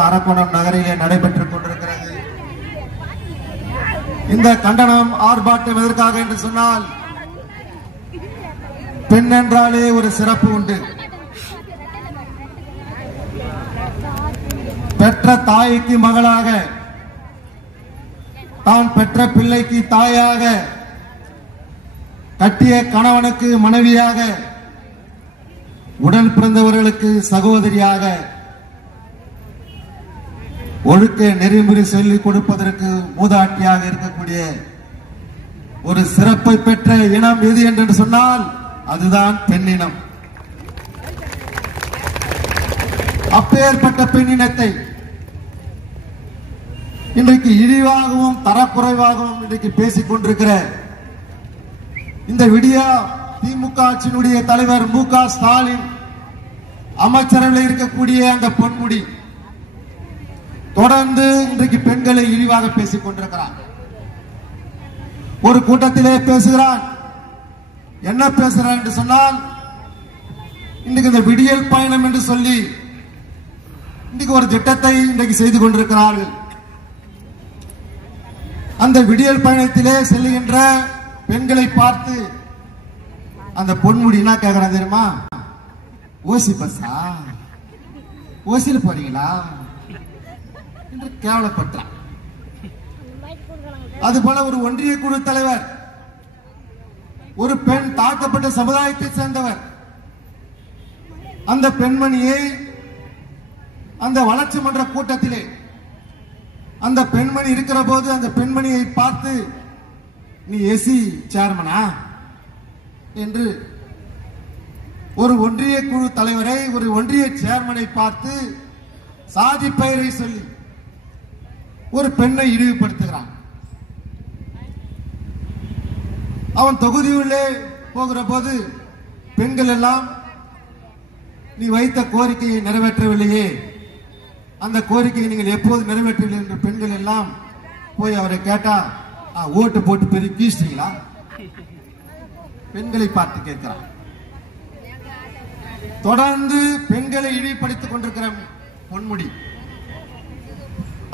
அரக்கோணம் நகரிலே நடைபெற்றுக் கொண்டிருக்கிறது. இந்த கண்டனம் ஆர்ப்பாட்டம் எதற்காக என்று சொன்னால், பெண் என்றாலே ஒரு சிறப்பு உண்டு. பெற்ற தாய்க்கு மகளாக, தான் பெற்ற பிள்ளைக்கு தாயாக, கட்டிய கணவனுக்கு மனைவியாக, உடன் பிறந்தவர்களுக்கு சகோதரியாக, ஒழுக்க நெறிமுறை சொல்லிக் கொடுப்பதற்கு மூதாட்டியாக இருக்கக்கூடிய ஒரு சிறப்பை பெற்ற இனம் எது என்று சொன்னால் அதுதான் பெண்ணினம். அப்பேற்பட்ட பெண்ணினத்தை இன்றைக்கு இழிவாகவும் தரக்குறைவாகவும் இன்றைக்கு பேசிக் கொண்டிருக்கிற இந்த விடியா திமுக ஆட்சியினுடைய தலைவர் மு.க. ஸ்டாலின், அமைச்சரவையில் இருக்கக்கூடிய அந்த பொன்முடி தொடர்ந்து இன்றைக்கு பெண்களை இழிவாக பேசிக் கொண்டிருக்கிறார். ஒரு கூட்டத்திலே பேசுகிறார். என்ன பேசுகிறார் என்று சொன்னால், இன்றைக்கு இந்த விடியல் பயணம் என்று சொல்லி இன்றைக்கு ஒரு திட்டத்தை இன்றைக்கு செய்து கொண்டிருக்கிறார்கள். அந்த விடியல் பயணத்திலே செல்லுகின்ற பெண்களை பார்த்து அந்த பொன்முடி என்ன கேட்கிறார் தெரியுமா? ஓசி பஸ்ஸா, ஓசியில் போறீங்களா என்று கேவலப்பட்டார். அதுபோல ஒரு ஒன்றிய குழு தலைவர், ஒரு பெண் தாக்கப்பட்ட சமுதாயத்தை சேர்ந்தவர், அந்த பெண்மணியை அந்த வளர்ச்சி மன்ற கூட்டத்திலே அந்த பெண்மணி இருக்கிற போது அந்த பெண்மணியை பார்த்து, நீ ஏசி சேர்மனா என்று ஒரு ஒன்றிய குழு தலைவரை, ஒரு ஒன்றிய சேர்மனை பார்த்து சாதி பெயரை சொல்லி ஒரு பெண்ணை இழிவுபடுத்துகிறான். அவன் தொகுதியுள்ளே போகிற போது பெண்கள் எல்லாம், நீ வைத்த கோரிக்கையை நிறைவேற்றவில்லையே, அந்த கோரிக்கையை நீங்கள் எப்போது நிறைவேற்றவில்லை என்று பெண்கள் எல்லாம் போய் அவரை கேட்டா, ஓட்டு போட்டு பெரிய கீழ்ச்சிங்களா? பெண்களை பார்த்து கேட்கிறான். தொடர்ந்து பெண்களை இழிவுபடுத்திக் கொண்டிருக்கிற பொன்முடி,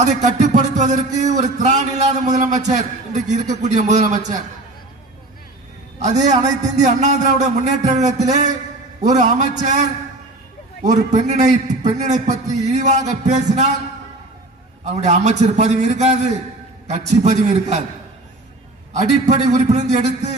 அதை கட்டுப்படுத்துவதற்கு ஒரு திராணி இல்லாத முதலமைச்சர் இன்றைக்கு இருக்கக்கூடிய முதலமைச்சர். அதே அனைத்து இந்திய அண்ணா திராவிட முன்னேற்ற கழகத்திலே ஒரு அமைச்சர் ஒரு பெண்ணினை பற்றி இழிவாக பேசினால் அவருடைய அமைச்சர் பதவி இருக்காது, கட்சி பதவி இருக்காது. அடிப்படை உறுப்பினர் எடுத்து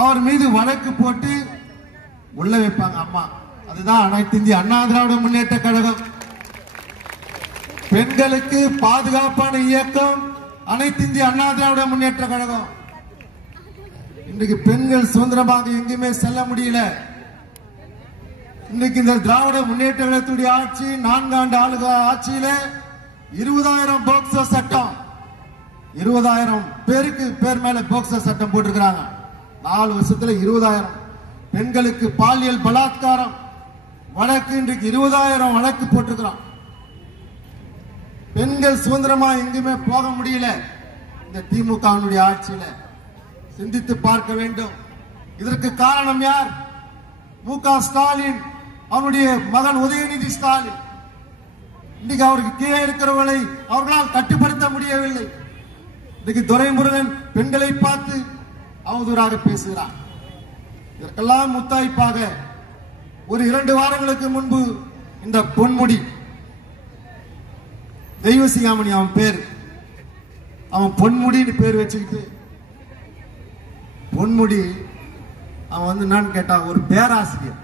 அவர் மீது வழக்கு போட்டு உள்ள வைப்பாங்க அம்மா. அதுதான் அனைத்து இந்திய அண்ணா திராவிட முன்னேற்ற கழகம். பெண்களுக்கு பாதுகாப்பான இயக்கம் அனைத்து இந்திய அண்ணா திராவிட முன்னேற்ற கழகம். இன்றைக்கு பெண்கள் சுதந்திரமாக எங்குமே செல்ல முடியல. இன்றைக்கு இந்த திராவிட முன்னேற்ற கழகத்துடைய ஆட்சி, 4 ஆண்டு ஆட்சியில 20,000 போக்சோ சட்டம், 20,000 பேருக்கு பேர் மேல போக்சோ சட்டம் போட்டிருக்கிறாங்க. 4 வருஷத்துல 20,000 பெண்களுக்கு பாலியல் பலாத்காரம் வழக்கு இன்றைக்கு 20,000 வழக்கு போட்டிருக்கிறான். பெண்கள் சுதந்திரமா எங்குமே போக முடியல. இந்த திமுக ஆட்சியில சிந்தித்து பார்க்க வேண்டும். இதற்கு காரணம் யார்? மு.க. ஸ்டாலின், அவருடைய மகன் உதயநிதி ஸ்டாலின். இன்னைக்கு அவருக்கு கீழே இருக்கிறவர்களை அவர்களால் கட்டுப்படுத்த முடியவில்லை. இன்னைக்கு துரைமுருகன் பெண்களை பார்த்து அவதூறாக பேசுகிறார். இதற்கெல்லாம் முத்தாய்ப்பாக ஒரு 2 வாரங்களுக்கு முன்பு இந்த பொன்முடி, தெய்வசிகாமணி அவன் பேர், அவன் பொன்முடின்னு பேர் வச்சுக்கிட்டு பொன்முடி, அவன் என்னன்னு கேட்டா ஒரு பேராசிரியர்.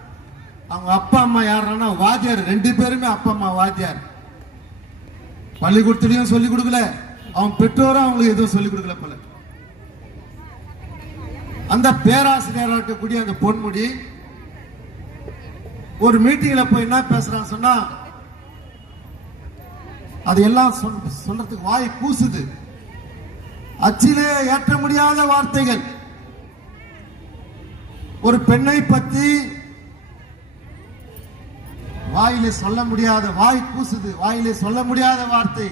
அவங்க அப்பா அம்மா யாருன்னா வாத்தியார், 2 பேருமே அப்பா அம்மா வாத்தியார். பள்ளிக்கூடத்திலையும் சொல்லிக் கொடுக்கல, அவன் பெற்றோரும் அவங்களுக்கு எதுவும் சொல்லிக் கொடுக்கல போல. அந்த பேராசிரியராக இருக்கக்கூடிய அந்த பொன்முடி ஒரு மீட்டிங்ல போய் என்ன பேசுறான்னு சொன்னா, அதையெல்லாம் சொல்றதுக்கு வாய் கூசுது. அச்சிலே ஏற்ற முடியாத வார்த்தைகள். ஒரு பெண்ணை பற்றி வாயிலே சொல்ல முடியாத, வாய் கூசுது, வாயிலே சொல்ல முடியாத வார்த்தை,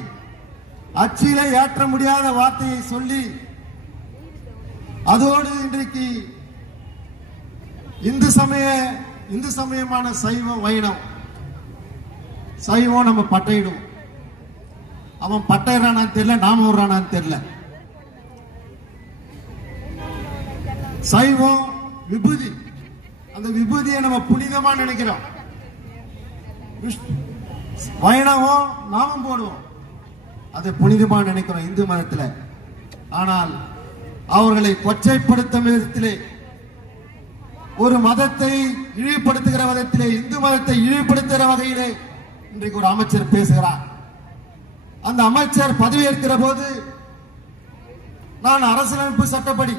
அச்சிலே ஏற்ற முடியாத வார்த்தையை சொல்லி, அதோடு இன்றைக்கு இந்து சமயமான சைவம் வைணவம் சைவம் நம்ம பட்டையிடுவோம். அவன் பட்டையிறானான்னு தெரியல, நாம விடுறானான்னு தெரியல. சைவம் விபூதி, அந்த விபூதியை நம்ம புனிதமா நினைக்கிறோம். வைணவம் நாமம் போடுவோம், அதை புனிதமா நினைக்கிறோம் இந்து மதத்தில். ஆனால் அவர்களை கொச்சைப்படுத்தும் விதத்திலே, ஒரு மதத்தை இழிவுபடுத்துகிற விதத்திலே, இந்து மதத்தை இழிவுபடுத்துகிற வகையிலே இன்றைக்கு ஒரு அமைச்சர் பேசுகிறார். அந்த அமைச்சர் பதவியேற்கிற போது நான் அரசியலமைப்பு சட்டப்படி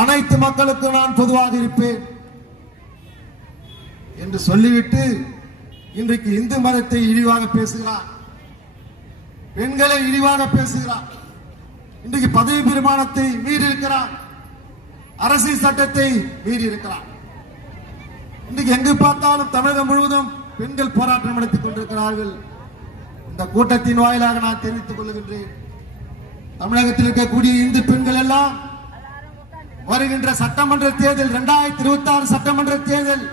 அனைத்து மக்களுக்கும் நான் பொதுவாக இருப்பேன் என்று சொல்லிவிட்டு இன்றைக்கு இந்து மதத்தை இழிவாக பேசுகிறார், பெண்களை இழிவாக பேசுகிறார். இன்றைக்கு பதவி பிரமாணத்தை மீறி இருக்கிறார், அரசியல் சட்டத்தை மீறி இருக்கிறார். இன்றைக்கு எங்கு பார்த்தாலும் தமிழகம் முழுவதும் பெண்கள் போராட்டம் நடத்திக் கொண்டிருக்கிறார்கள். இந்த கூட்டத்தின் வாயிலாக நான் தெரிவித்துக் கொள்கின்றேன், தமிழகத்தில் இருக்கக்கூடிய இந்து பெண்கள் எல்லாம் வருகின்ற சட்டமன்ற தேர்தல் 2026 சட்டமன்ற தேர்தல்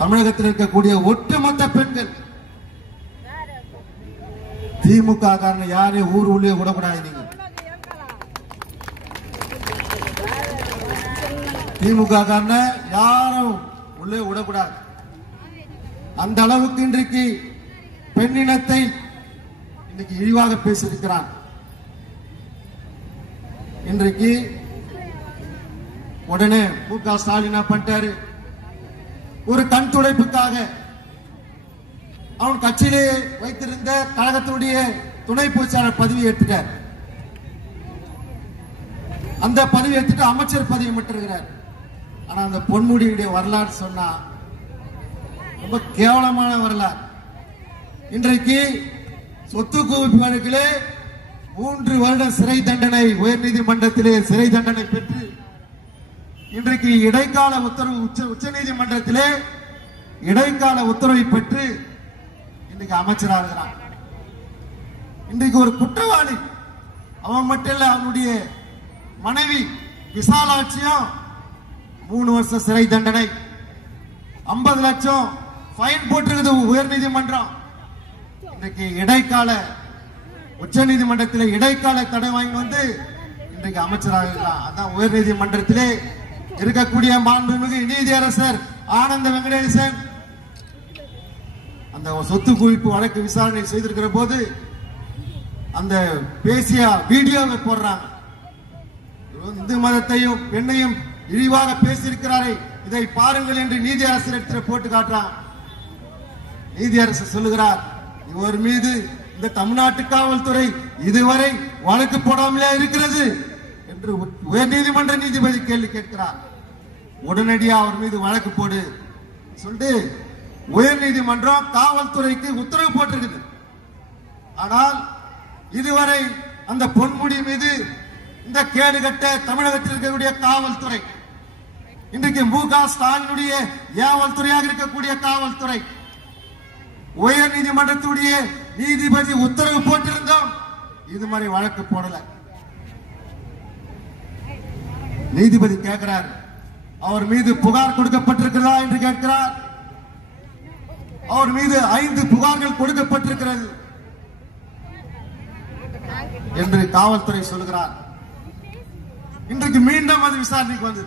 தமிழகத்தில் இருக்கக்கூடிய ஒட்டுமொத்த பெண்கள் திமுக காரன் யாரையும் ஊர் உள்ளே விடக்கூடாது. நீங்க திமுக காரன யாரும் உள்ளே விடக்கூடாது. அந்த அளவுக்கு இன்றைக்கு பெண்ணினத்தை இன்னைக்கு இழிவாக பேசியிருக்கிறான். இன்றைக்கு உடனே மு.க. ஸ்டாலின் பண்ணிட்டாரு, ஒரு கண் துடைப்புக்காக அவன் கட்சியிலே வைத்திருந்த கழகத்தினுடைய துணை பொதுச்செயலாளர் பதவி ஏற்றுட்டார். அந்த பதவி ஏற்றுட்டு அமைச்சர் பதவி பெற்றிருக்கிறார். ஆனா அந்த பொன்முடியுடைய வரலாறு சொன்னா ரொம்ப கேவலமான வரலாறு. இன்றைக்கு சொத்து குவிப்பு வழக்கிலே 3 வருட சிறை தண்டனை, உயர்நீதிமன்றத்திலே சிறை தண்டனை பெற்று இன்றைக்கு இடைக்கால உத்தரவு உச்ச நீதிமன்றத்திலே இடைக்கால உத்தரவை பெற்று இன்றைக்கு அமைச்சராக இருக்கிறான். இன்றைக்கு ஒரு குற்றவாளி, அவன் மட்டும் இல்ல, அவனுடைய மனைவி விசாலாட்சியும் 3 வருஷம் சிறை தண்டனை, 50 லட்சம் ஃபைன் போட்டிருக்குது உயர்நீதிமன்றம். இன்றைக்கு இடைக்கால உச்ச நீதிமன்றத்திலே இடைக்கால தடை வாங்கி வந்து இன்றைக்கு அமைச்சராக இருக்கிறான். அதான் உயர்நீதிமன்றத்திலே இருக்கக்கூடிய மாண்புமிகு நீதியரசர் ஆனந்த வெங்கடேசன் அந்த சொத்து குவிப்பு வழக்கு விசாரணை செய்திருக்கிற போது அந்த பேசிய வீடியோவை போடுறாங்க. இந்து மதத்தையும் பெண்ணையும் இழிவாக பேசியிருக்கிறாரே, இதை பாருங்கள் என்று நீதியரசர் இடத்துல போட்டு காட்டுறான். நீதியரசர் சொல்லுகிறார், இவர் மீது இந்த தமிழ்நாட்டு காவல்துறை இதுவரை வழக்கு போடாமலே இருக்கிறது என்று உயர்நீதிமன்ற நீதிபதி கேள்வி கேட்கிறார். உடனடியாக அவர் மீது வழக்கு போடு சொல்லிட்டு உயர்நீதிமன்றம் காவல்துறைக்கு உத்தரவு போட்டிருக்குது. ஆனால் இதுவரை அந்த பொன்முடி மீது இந்த கேடுகட்ட தமிழகத்தில் இருக்கக்கூடிய காவல்துறை, இன்றைக்கு மு.க. ஸ்டாலினுடைய ஏவல் துறையாக இருக்கக்கூடிய காவல்துறை, உயர் நீதிமன்றத்துடைய நீதிபதி உத்தரவு போட்டிருந்தோம், இது மாதிரி வழக்கு போடல. நீதிபதி கேட்கிறார், அவர் மீது புகார் கொடுக்கப்பட்டிருக்கிறதா என்று கேட்கிறார். அவர் மீது 5 புகார்கள் கொடுக்கப்பட்டிருக்கிறது என்று காவல்துறை சொல்கிறார். இன்றைக்கு மீண்டும் அது விசாரணைக்கு வந்து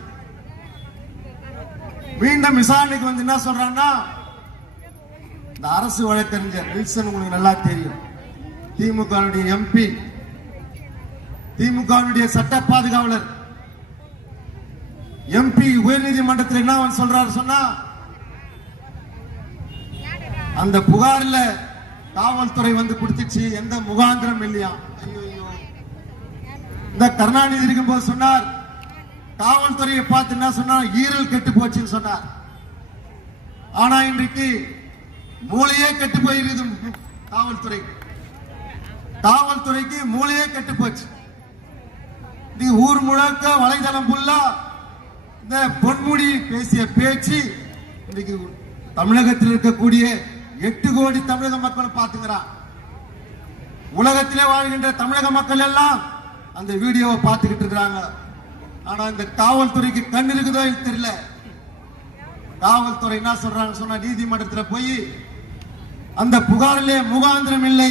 என்ன சொல்றாங்கன்னா, இந்த அரசு வழக்கறிஞர் வில்சன் உங்களுக்கு நல்லா தெரியும், திமுக எம்பி, திமுக சட்ட பாதுகாவலர் எம்பி உயர்நீதிமன்றத்தில் என்ன சொல்றாரு சொன்னா, அந்த புகார்ல காவல்துறை வந்து கொடுத்துச்சு, எந்த முகாந்திரம் இல்லையா. இந்த கருணாநிதி இருக்கும்போது சொன்னார், காவல்துறையை பார்த்து என்ன சொன்னார், ஈரல் கெட்டு போச்சுன்னு சொன்னார். ஆனா இன்றைக்கு மூளையே கெட்டு போயிருக்குது. காவல்துறைக்கு மூளையே கெட்டு போச்சு. ஊர் முழக்க வலைதளம் ஃபுல்லா இந்த பொன்முடி பேசிய பேச்சு இன்றைக்கு தமிழகத்தில் இருக்கக்கூடிய 8 கோடி தமிழக மக்கள் பார்த்துக்கிறான். உலகத்திலே வாழ்கின்ற தமிழக மக்கள் எல்லாம் அந்த வீடியோவை பார்த்துக்கிட்டு இருக்கிறாங்க. ஆனா இந்த காவல்துறைக்கு கண் இருக்குதோ தெரியல. காவல்துறை என்ன சொல்றாங்க சொன்னா, நீதிமன்றத்தில் போய் அந்த புகாரிலே முகாந்திரம் இல்லை,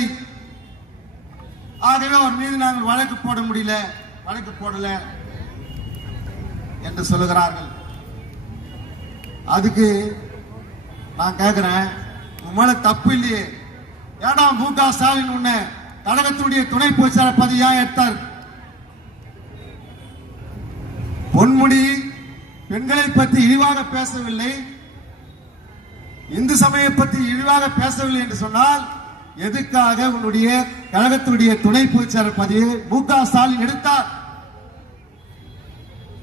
ஆகவே அவர் மீது நாங்கள் வழக்கு போட முடியல, வழக்கு போடல என்று சொல்லுகிறார்கள். அதுக்கு நான் கேட்கிறேன், உண்மையில தப்பு இல்லையே, ஏன்னா மு.க. ஸ்டாலின் உன்னை கழகத்துடைய துணை பொதுச்செயலாளர் பதவியா எடுத்தார். பொன்முடி பெண்களை பற்றி இழிவாக பேசவில்லை, இந்து சமயம் பற்றி இழிவாக பேசவில்லை என்று சொன்னால் எதுக்காக உன்னுடைய கழகத்துடைய துணை பொதுச்செயலாளர் பதவியை மு.க. ஸ்டாலின் எடுத்தார்?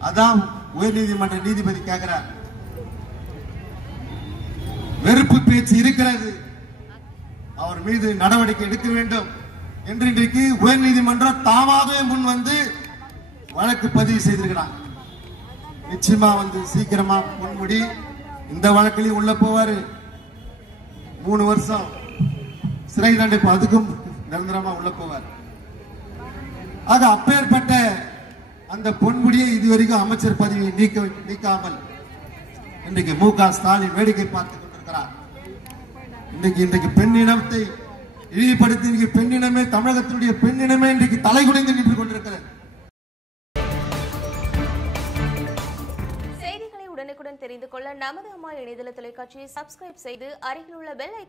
அதான் உயர்நீதிமன்ற நீதிபதி கேட்கிறார். வெறுப்பு பேச்சு இருக்கிறது, அவர் மீது நடவடிக்கை எடுக்க வேண்டும் என்று இன்றைக்கு உயர்நீதிமன்றம் தாமாகவே முன் வந்து வழக்கு பதிவு செய்திருக்கிறார். நிச்சயமா வந்து சீக்கிரமா பொன்முடி இந்த வழக்கிலையும் உள்ள போவாரு, 3 வருஷம் சிறை தண்டிப்பு, அதுக்கும் நிரந்தரமா உள்ள போவார். ஆக அப்பேற்பட்ட அந்த பொன்முடியை இதுவரைக்கும் அமைச்சர் பதவியை நீக்காமல் இன்றைக்கு மு.க. ஸ்டாலின் வேடிக்கை பார்த்துக் கொண்டிருக்கிறார். இன்றைக்கு பெண் இனத்தை இழிவுபடுத்தி இன்றைக்கு பெண்ணினமே, தமிழகத்தினுடைய பெண்ணினமே இன்றைக்கு தலைகுனிந்து நின்று கொண்டிருக்கிறது. செய்திகளை உடனுக்குடன் தெரிந்து கொள்ள நமது அம்மா இணையதள தொலைக்காட்சியை சப்ஸ்கிரைப் செய்து அருகில் உள்ள பெல் ஐகானை